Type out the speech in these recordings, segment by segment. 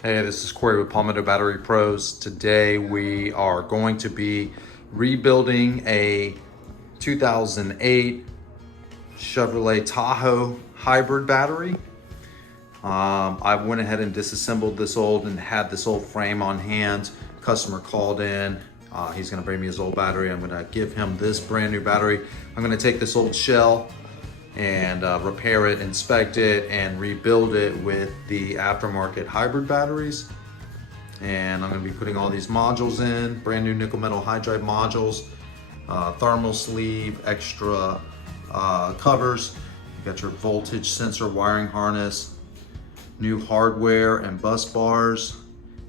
Hey, this is Corey with Palmetto Battery Pros. Today we are going to be rebuilding a 2008 Chevrolet Tahoe hybrid battery. I went ahead and disassembled this old and had this old frame on hand. Customer called in. He's gonna bring me his old battery. I'm gonna give him this brand new battery. I'm gonna take this old shell and repair it, inspect it, and rebuild it with the aftermarket hybrid batteries. And I'm gonna be putting all these modules in, brand new nickel metal hydride modules, thermal sleeve, extra covers. You got your voltage sensor wiring harness, new hardware and bus bars,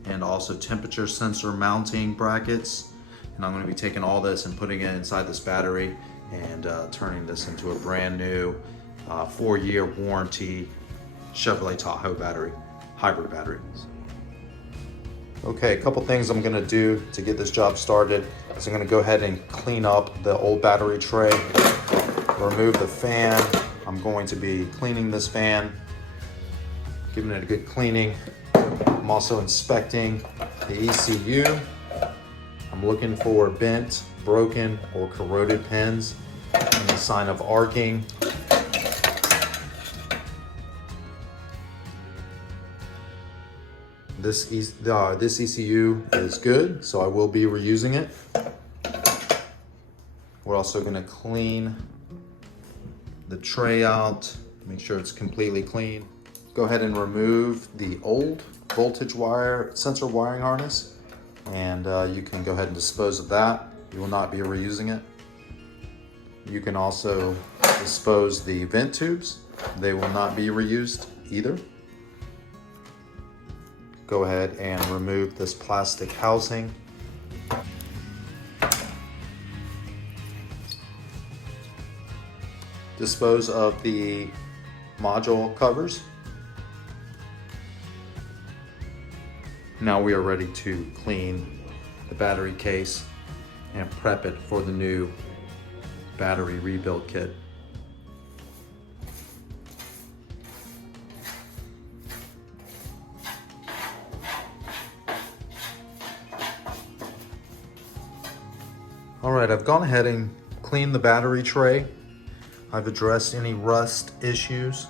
and also temperature sensor mounting brackets. And I'm gonna be taking all this and putting it inside this battery and turning this into a brand new 4-year warranty Chevrolet Tahoe battery, hybrid battery. Okay, a couple things I'm gonna do to get this job started is I'm gonna go ahead and clean up the old battery tray, remove the fan. I'm going to be cleaning this fan, giving it a good cleaning. I'm also inspecting the ECU. I'm looking for bent, broken, or corroded pins, any sign of arcing. This ECU is good, so I will be reusing it. We're also gonna clean the tray out, make sure it's completely clean. Go ahead and remove the old voltage wire, sensor wiring harness, and you can go ahead and dispose of that. You will not be reusing it. You can also dispose the vent tubes. They will not be reused either. Go ahead and remove this plastic housing. Dispose of the module covers. Now we are ready to clean the battery case and prep it for the new battery rebuild kit. All right, I've gone ahead and cleaned the battery tray. I've addressed any rust issues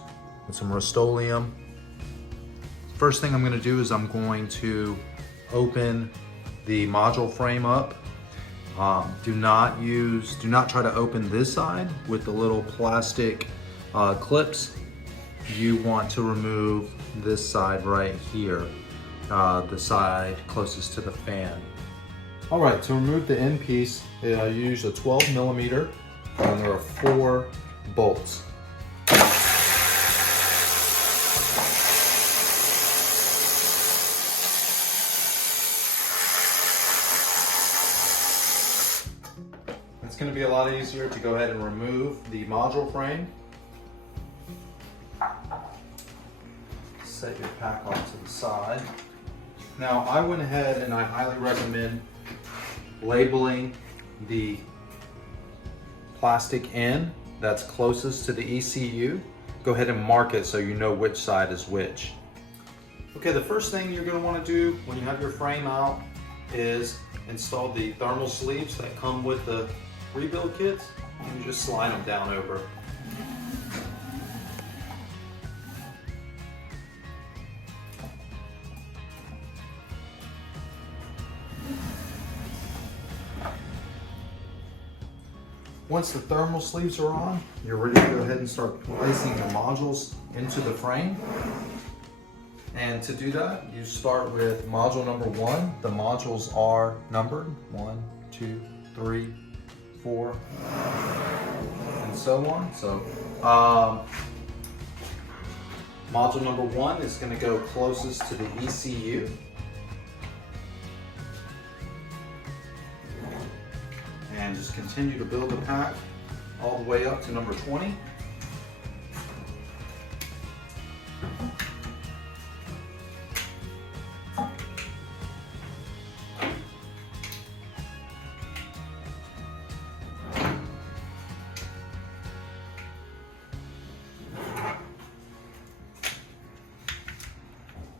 with some Rust-Oleum. First thing I'm gonna do is I'm going to open the module frame up. Do not try to open this side with the little plastic clips. You want to remove this side right here, the side closest to the fan. All right, to remove the end piece, you use a 12mm, and there are 4 bolts. It's going to be a lot easier to go ahead and remove the module frame. Set your pack off to the side. Now, I went ahead and I highly recommend labeling the plastic end that's closest to the ECU. Go ahead and mark it so you know which side is which. Okay, the first thing you're going to want to do when you have your frame out is install the thermal sleeves that come with the rebuild kits. You just slide them down over. Once the thermal sleeves are on, you're ready to go ahead and start placing the modules into the frame. And to do that, you start with module number 1. The modules are numbered 1, 2, 3, 4, and so on. So module number 1 is going to go closest to the ECU. And just continue to build the pack all the way up to number 20.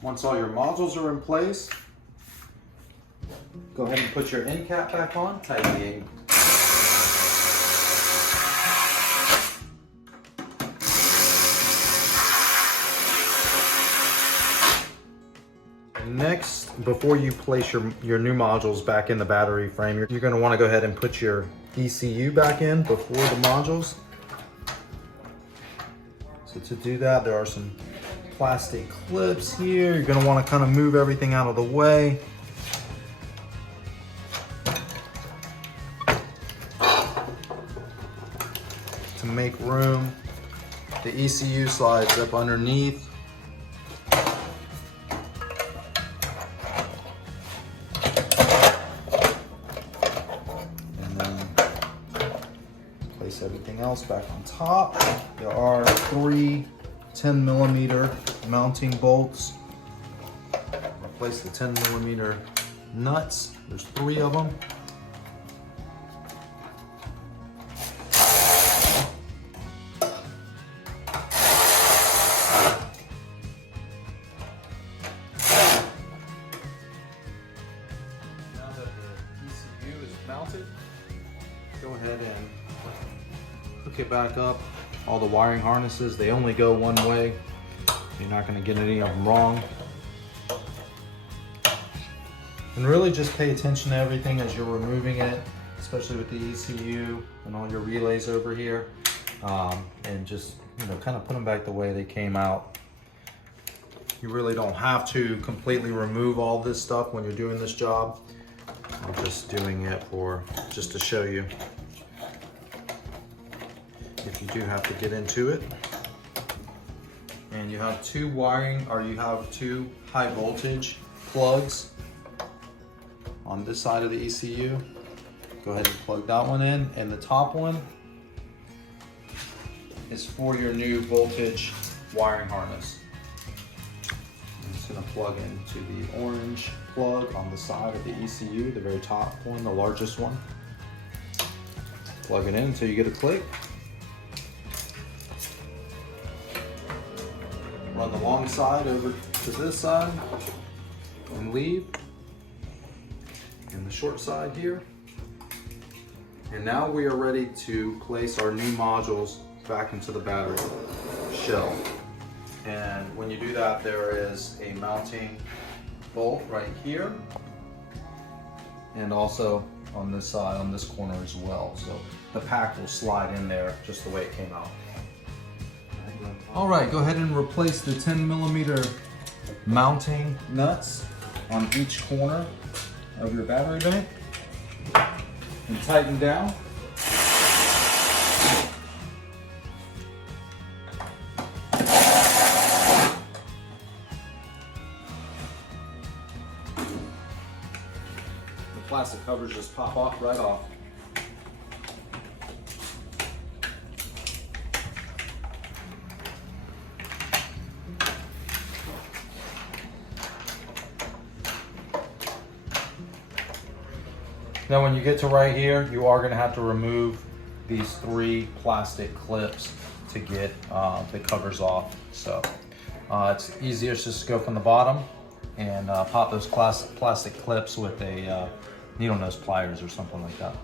Once all your modules are in place, go ahead and put your end cap back on, tighten the end. Next, before you place your new modules back in the battery frame, you're going to want to go ahead and put your ECU back in before the modules. So to do that, there are some plastic clips here. You're going to want to kind of move everything out of the way. To make room, the ECU slides up underneath. Place everything else back on top. There are 3 10mm mounting bolts. Replace the 10mm nuts. There's 3 of them. Now that the ECU is mounted, go ahead and hook it back up. All the wiring harnesses, they only go one way. You're not going to get any of them wrong. And really just pay attention to everything as you're removing it, especially with the ECU and all your relays over here. And just, kind of put them back the way they came out. You really don't have to completely remove all this stuff when you're doing this job. I'm just doing it just to show you. If you do have to get into it. And you have 2 high voltage plugs on this side of the ECU. Go ahead and plug that one in, and the top one is for your new voltage wiring harness. I'm just going to plug into the orange plug on the side of the ECU, the very top one, the largest one. Plug it in until you get a click. Run the long side over to this side and leave. And the short side here. And now we are ready to place our new modules back into the battery shell. And when you do that, there is a mounting bolt right here. And also on this side, on this corner as well. So the pack will slide in there just the way it came out. All right, go ahead and replace the 10mm mounting nuts on each corner of your battery bank and tighten down. The plastic covers just pop off right off. Now when you get to right here, you are going to have to remove these 3 plastic clips to get the covers off. So it's easiest just to go from the bottom and pop those plastic clips with a needle nose pliers or something like that.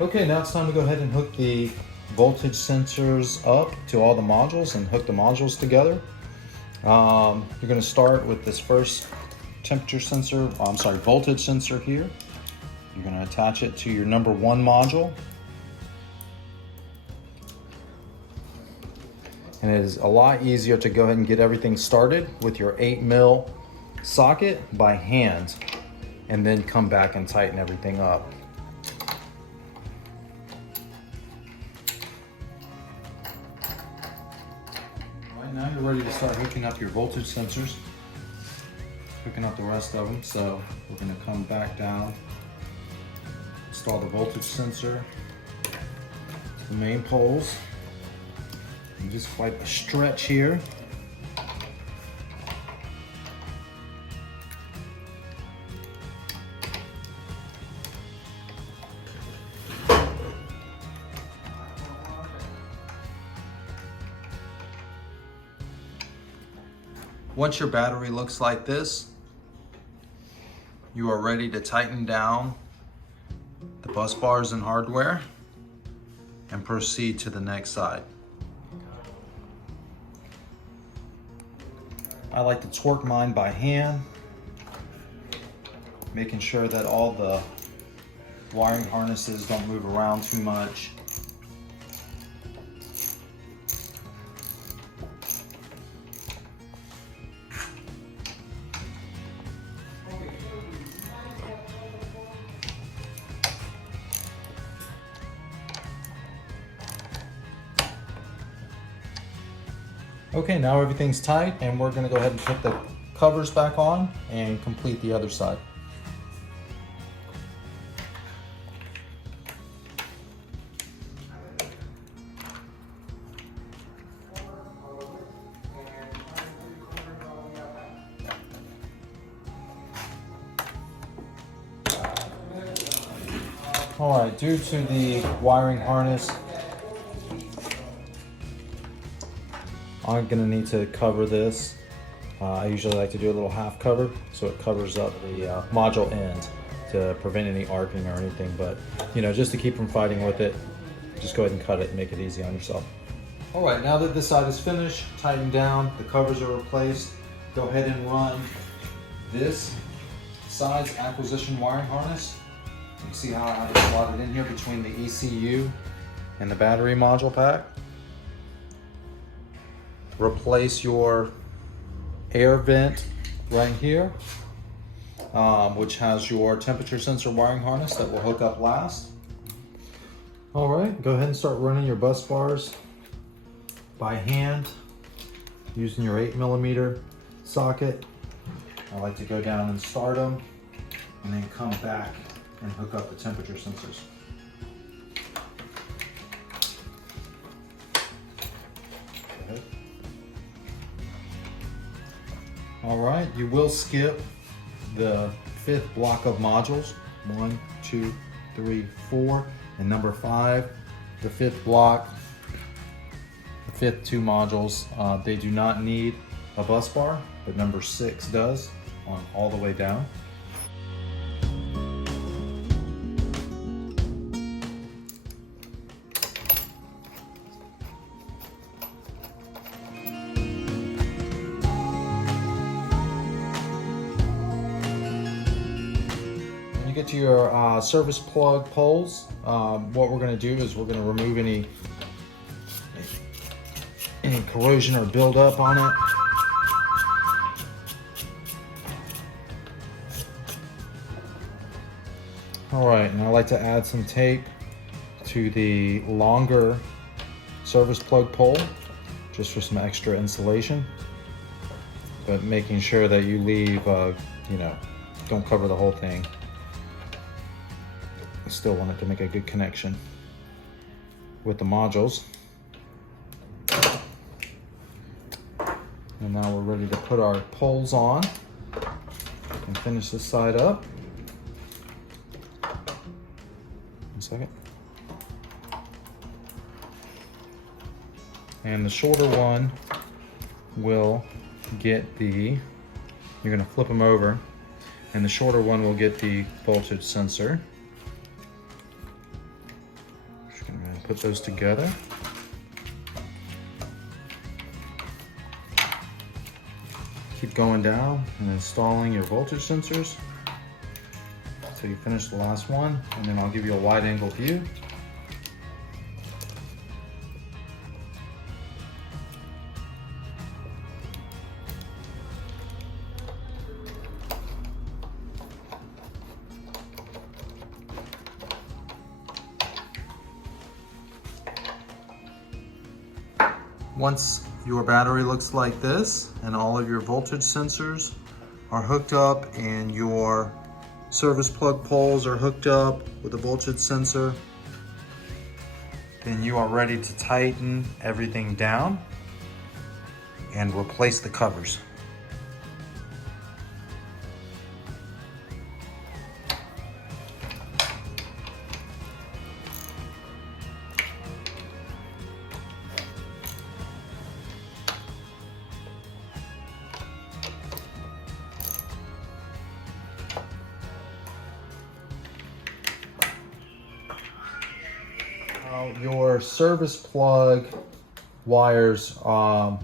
Okay, now it's time to go ahead and hook the voltage sensors up to all the modules and hook the modules together. You're going to start with this first voltage sensor here. You're going to attach it to your number 1 module. And it is a lot easier to go ahead and get everything started with your 8mm socket by hand and then come back and tighten everything up. Now you're ready to start hooking up your voltage sensors, hooking up the rest of them. So we're going to come back down, install the voltage sensor to the main poles, and just wipe a stretch here. Once your battery looks like this, you are ready to tighten down the bus bars and hardware and proceed to the next side. I like to torque mine by hand, making sure that all the wiring harnesses don't move around too much. Okay, now everything's tight, and we're gonna go ahead and put the covers back on and complete the other side. All right, due to the wiring harness, I'm gonna need to cover this. I usually like to do a little half cover so it covers up the module end to prevent any arcing or anything, but you know, just to keep from fighting with it, just go ahead and cut it and make it easy on yourself. All right, now that this side is finished, tightened down, the covers are replaced, go ahead and run this side's acquisition wiring harness. You can see how I have it slotted in here between the ECU and the battery module pack. Replace your air vent right here, which has your temperature sensor wiring harness that will hook up last. All right, go ahead and start running your bus bars by hand using your 8mm socket. I like to go down and start them and then come back and hook up the temperature sensors. All right, you will skip the 5th block of modules. 1, 2, 3, 4, and number 5, the 5th block, the 5th 2 modules. They do not need a bus bar, but number 6 does on all the way down. Get to your service plug poles. What we're going to do is we're going to remove any corrosion or buildup on it. All right, and I like to add some tape to the longer service plug pole just for some extra insulation, but making sure that you leave, you know, don't cover the whole thing. I still want it to make a good connection with the modules. And now we're ready to put our poles on and finish this side up. 1 second. And the shorter one will get the, you're gonna flip them over, and the shorter one will get the voltage sensor. Put those together. Keep going down and installing your voltage sensors until you finish the last one, and then I'll give you a wide angle view. Once your battery looks like this and all of your voltage sensors are hooked up and your service plug poles are hooked up with a voltage sensor, then you are ready to tighten everything down and replace the covers. Your service plug wires are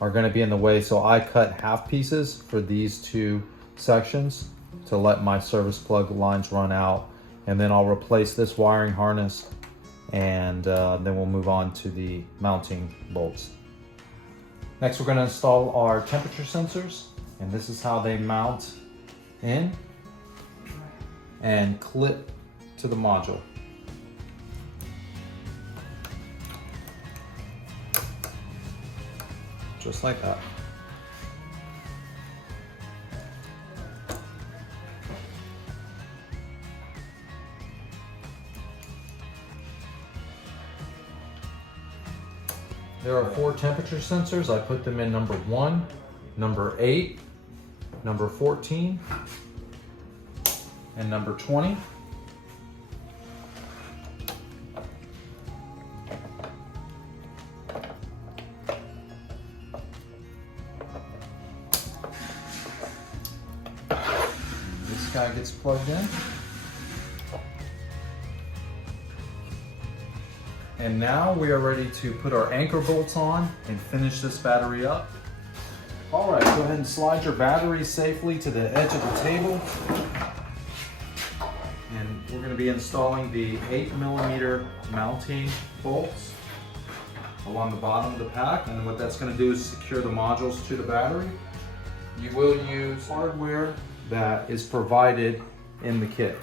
going to be in the way, so I cut half pieces for these two sections to let my service plug lines run out, and then I'll replace this wiring harness, and then we'll move on to the mounting bolts. Next, we're going to install our temperature sensors, and this is how they mount in and clip to the module. Just like that. There are 4 temperature sensors. I put them in number 1, number 8, number 14, and number 20. This guy gets plugged in. And now we are ready to put our anchor bolts on and finish this battery up. All right, go ahead and slide your battery safely to the edge of the table. And we're going to be installing the 8mm mounting bolts along the bottom of the pack. And what that's going to do is secure the modules to the battery. You will use hardware that is provided in the kit.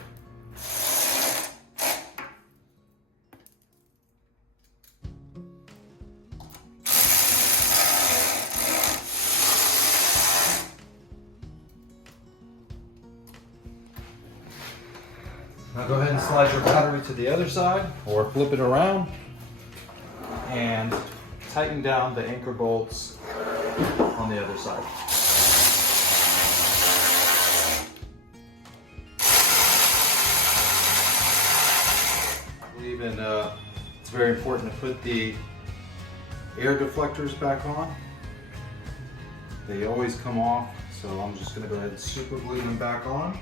Now go ahead and slide your battery to the other side or flip it around and tighten down the anchor bolts on the other side. I believe it's very important to put the air deflectors back on. They always come off, so I'm just going to go ahead and super glue them back on.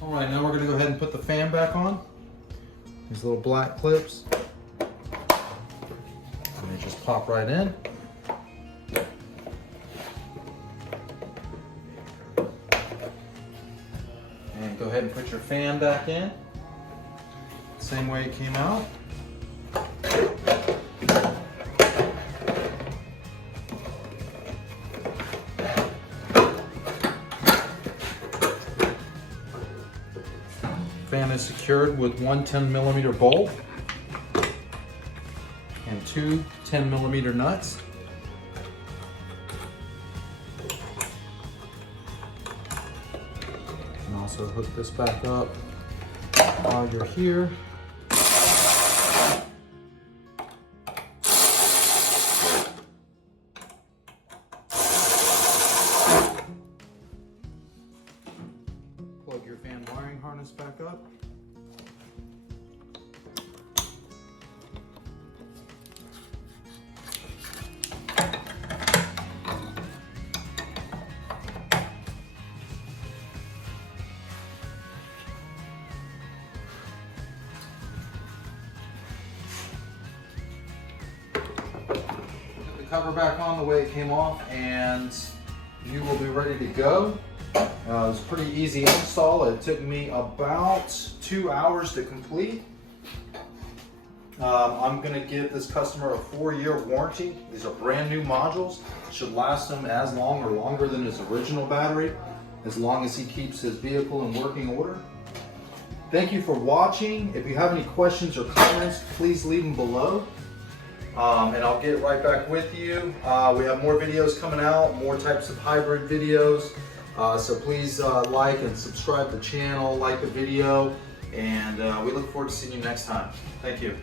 All right, now we're going to go ahead and put the fan back on. These little black clips. And they just pop right in. And go ahead and put your fan back in. Same way it came out. Fan is secured with one 10mm bolt and 2 10mm nuts. And also hook this back up while you're here. Plug your fan wiring harness back up. Put the cover back on the way it came off, and you will be ready to go. It was a pretty easy install. It took me about 2 hours to complete. I'm going to give this customer a 4-year warranty. These are brand new modules. It should last him as long or longer than his original battery, as long as he keeps his vehicle in working order. Thank you for watching. If you have any questions or comments, please leave them below. And I'll get right back with you. We have more videos coming out, more types of hybrid videos. So please like and subscribe to the channel, like the video, and we look forward to seeing you next time. Thank you.